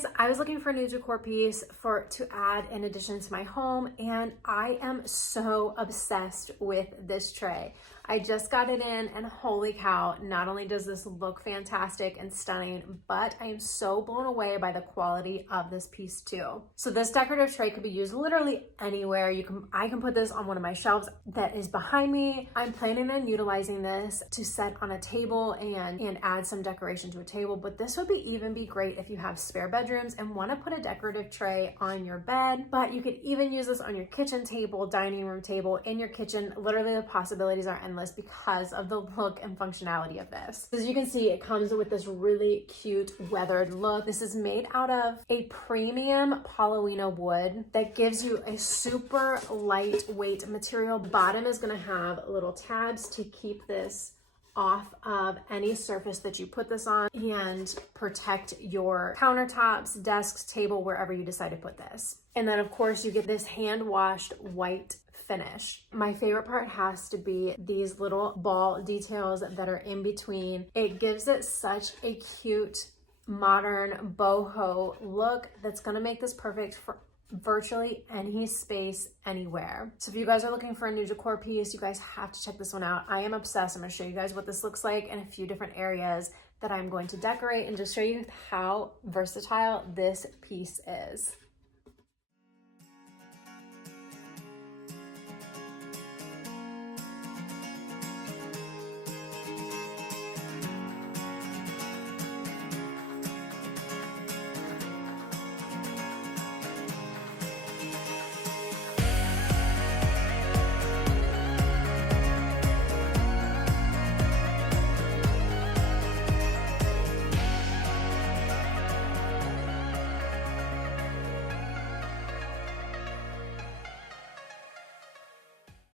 guys, I was looking for a new decor piece to add in addition to my home, and I am so obsessed with this tray. I just got it in, and holy cow, not only does this look fantastic and stunning, but I am so blown away by the quality of this piece too. So this decorative tray could be used literally anywhere. I can put this on one of my shelves that is behind me. I'm planning on utilizing this to set on a table and add some decoration to a table, but this would even be great if you have spare bedrooms and want to put a decorative tray on your bed. But you could even use this on your kitchen table, dining room table, in your kitchen. Literally the possibilities are endless because of the look and functionality of this. As you can see, it comes with this really cute weathered look. This is made out of a premium Paulownia wood that gives you a super lightweight material. Bottom is going to have little tabs to keep this off of any surface that you put this on and protect your countertops, desks, table, wherever you decide to put this. And then of course you get this hand washed white finish. My favorite part has to be these little ball details that are in between. It gives it such a cute modern boho look that's gonna make this perfect for virtually any space anywhere. So if you guys are looking for a new decor piece, you guys have to check this one out. I am obsessed. I'm going to show you guys what this looks like in a few different areas that I'm going to decorate and just show you how versatile this piece is.